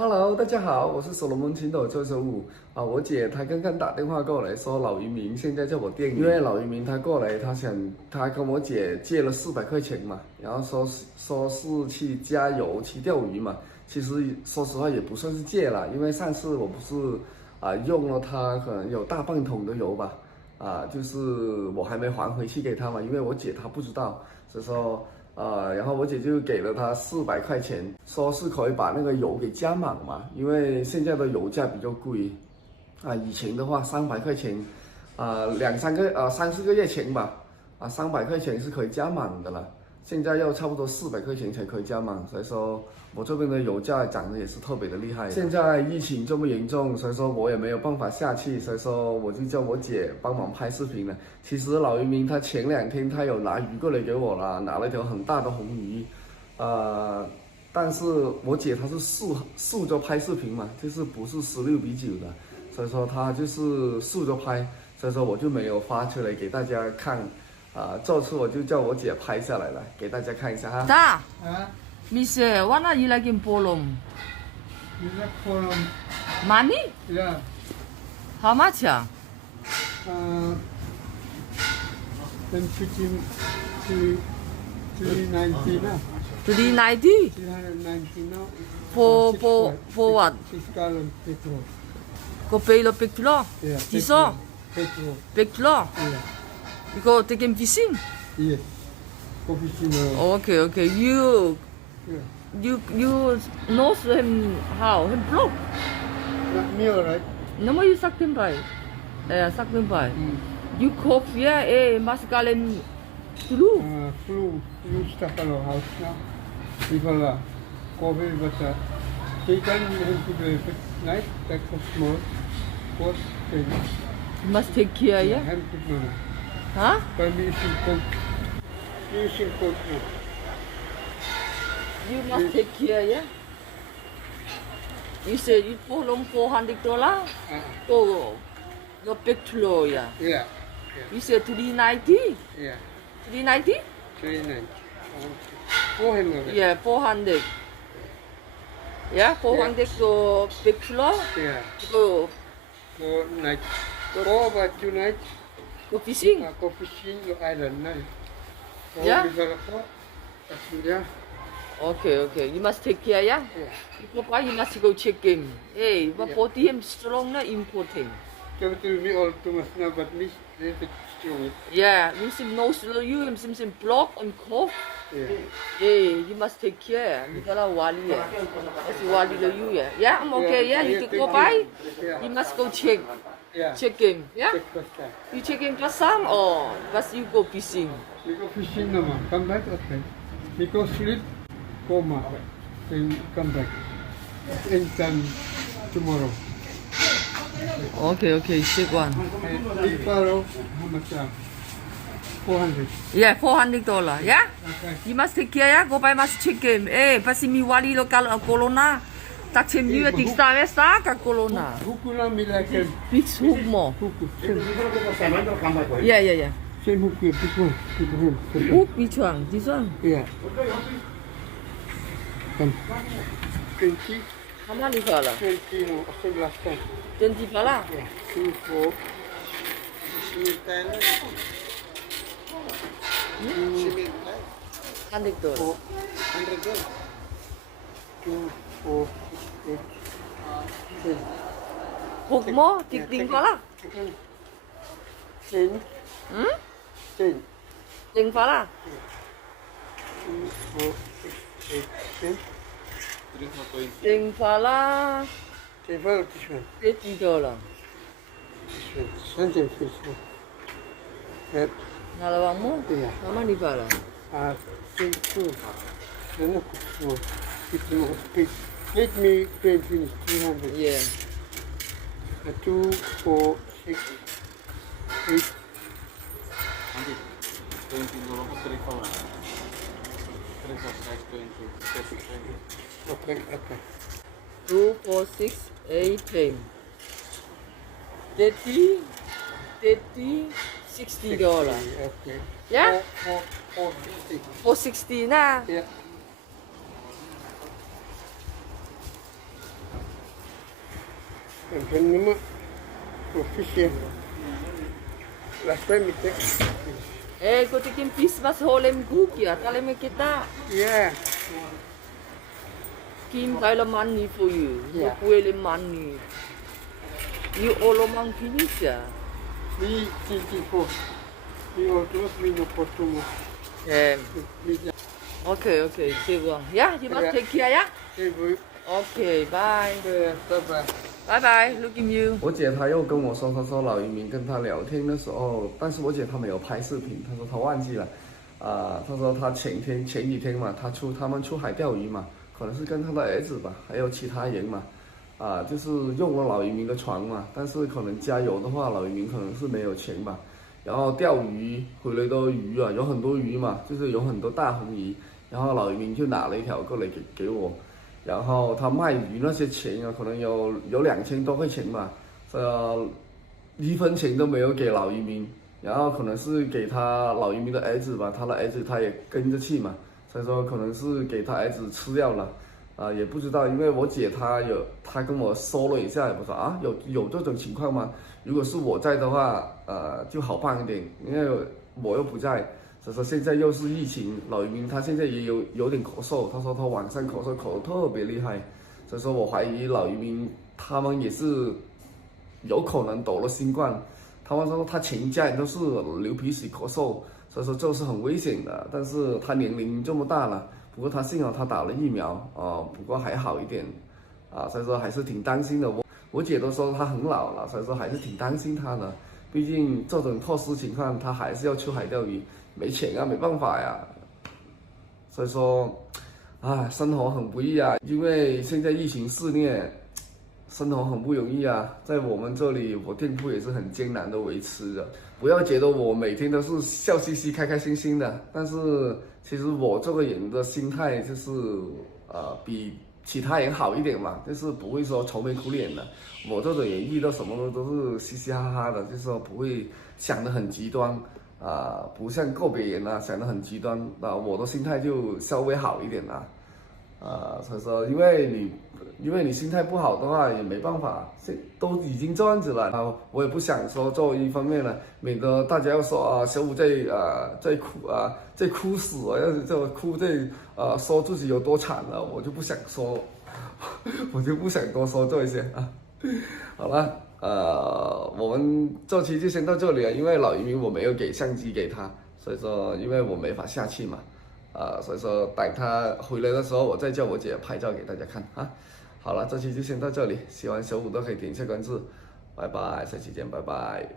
Hello，大家好，我是所罗门青岛周周五啊。我姐她刚刚打电话过来说，老渔民现在叫我店里，因为老渔民他过来，他跟我姐借了400块钱嘛，然后说是去加油去钓鱼嘛。其实说实话也不算是借了，因为上次我不是用了他可能有大半桶的油吧，就是我还没还回去给他嘛，因为我姐她不知道，所以说。然后我姐就给了他400块钱，说是可以把那个油给加满嘛，因为现在的油价比较贵，以前的话300块钱，3、4个月前吧，300块钱是可以加满的了，现在要差不多400块钱才可以加满，所以说我这边的油价涨得也是特别的厉害。现在疫情这么严重，所以说我也没有办法下去，所以说我就叫我姐帮忙拍视频了。其实老渔民他前2天他有拿鱼过来给我了，拿了一条很大的红鱼，但是我姐她是竖着拍视频嘛，就是不是16:9的，所以说她就是竖着拍，所以说我就没有发出来给大家看。这次我就叫我姐拍下来了，给大家看一下哈。Da, Miss, what are you like in Polom? You like for Money? yeah. How much? Then 390 now. 390? 390 now. For what? 6 gallon petrol. Go pay the big floor? Yeah. Diesel? Petrol. Big floor? Yeah. You go take him fishing? Yes. Coffee. Okay. You Yeah. know him how? Him block? Not me, alright. No more you suck him by. Suck him by. You coffee, mascalen tulu. Flu stuff at our house now. People coffee, but they can have to do it night, like a small. What? You must take care, yeah? Hand to do. Huh? But we should cook. You should cook. You must take care, yeah? You said you pull on $400 for your big floor, yeah? Yeah. You said 390? Yeah. 390? 39. For him, okay. Yeah, 400. Yeah, 400 to big floor. Yeah. Go, So night. Go about 2 nights. go fishing. Go fishing your island night. Yeah. Yeah. Okay. You must take care, yeah? Yeah. Papa, you must go check him. Hey, but for him strong na important. Come to me all too much now, but me little bit strong. Yeah, you seem no slow you, him seem block and cough. Yeah. Hey, you must take care. You gotta wali, yeah. That's wali to you, yeah. Yeah, I'm okay, yeah. You take go by. Yeah. You must go check. Yeah. Check him, yeah? Take first time. You check him first time or first you go fishing? We go fishing now, come back, okay. We go sleep, coma, then come back. Anytime tomorrow. Okay, check one. Big Faro, how much? 400. Yeah, $400, yeah? Okay. You must take care, yeah? Go by must check him. Eh, pasi mi wali lo corona. Tak chem you tik sta vesta ka corona. Hukuna me like a Fix hook mo. hook. Yeah. Same hook here, big one. Big one. Hook which one? This one? Yeah. Come. 20. How many pala? 20 no, same last time. 20 pala? Yeah. 2, 4. 10. $100. 100. 2, 4, 6, 8, 10. Hook mo? Tikting pala? 10. Hmm? 10. Ting pala? 2, 4, 6, 8, 10. Ting pala? 10 for this one. $50. This one. Something fish. Yep. Nalawang mo? Yeah. How many pala? 22. Ano ko? It's more space. Let me pay finish 300. Yeah. 2, 4, 6, 8. Okay. 2, 4, 6, 8, 10. 30, $60. Okay. Yeah? 4, 4, 460 na. 60. Yeah. And then official. Last time we take. Eh, kau tikim Christmas holem cookie ah, kali me kita. Yeah. Kim Thailand money for you. Yeah. Really money. You all among finish ya. We thinking for. We also we no for too much. Okay, okay, see you. Yeah, you must take care, yeah? Hey, boy. Okay, bye. Bye bye. Bye bye, look at you. 我姐她又跟我说，她说老移民跟她聊天的时候，但是我姐她没有拍视频，她说她忘记了，她说她前几天嘛，他们出海钓鱼嘛，可能是跟她的儿子吧，还有其他人嘛，就是用了老移民的船嘛，但是可能加油的话，老移民可能是没有钱吧，然后钓鱼回来的鱼啊，有很多鱼嘛，就是有很多大红鱼，然后老移民就拿了一条过来给我。然后他卖鱼那些钱啊，可能有2000多块钱吧，1分钱都没有给老移民，然后可能是给他老移民的儿子吧，他的儿子他也跟着去嘛，所以说可能是给他儿子吃掉了，也不知道，因为我姐她跟我说了一下，我说啊有这种情况吗？如果是我在的话，就好办一点，因为我又不在。所以说现在又是疫情，老移民他现在也有点咳嗽，他说他晚上咳得特别厉害，所以说我怀疑老移民他们也是有可能得了新冠，他们说他全家人都是流鼻水咳嗽，所以说这是很危险的。但是他年龄这么大了，不过他幸好他打了疫苗不过还好一点所以说还是挺担心的。我姐都说他很老了，所以说还是挺担心他的。毕竟这种特殊情况，他还是要出海钓鱼，没钱啊，没办法呀。所以说，生活很不易啊，因为现在疫情肆虐，生活很不容易啊。在我们这里，我店铺也是很艰难的维持的。不要觉得我每天都是笑嘻嘻、开开心心的，但是其实我这个人的心态就是比其他人好一点嘛，就是不会说愁眉苦脸的。我这种人遇到什么都是嘻嘻哈哈的，就是说不会想得很极端不像个别人想得很极端我的心态就稍微好一点所以说因为你心态不好的话也没办法，都已经这样子了我也不想说作为一方面了，免得大家要说小五在哭死要这哭说自己有多惨了，我就不想说，我就不想多说这些好了，我们这期就先到这里了，因为老移民我没有给相机给他，所以说因为我没法下去嘛，所以说等他回来的时候，我再叫我姐拍照给大家看好了，这期就先到这里，喜欢小五都可以点一下关注，拜拜，下期见，拜拜。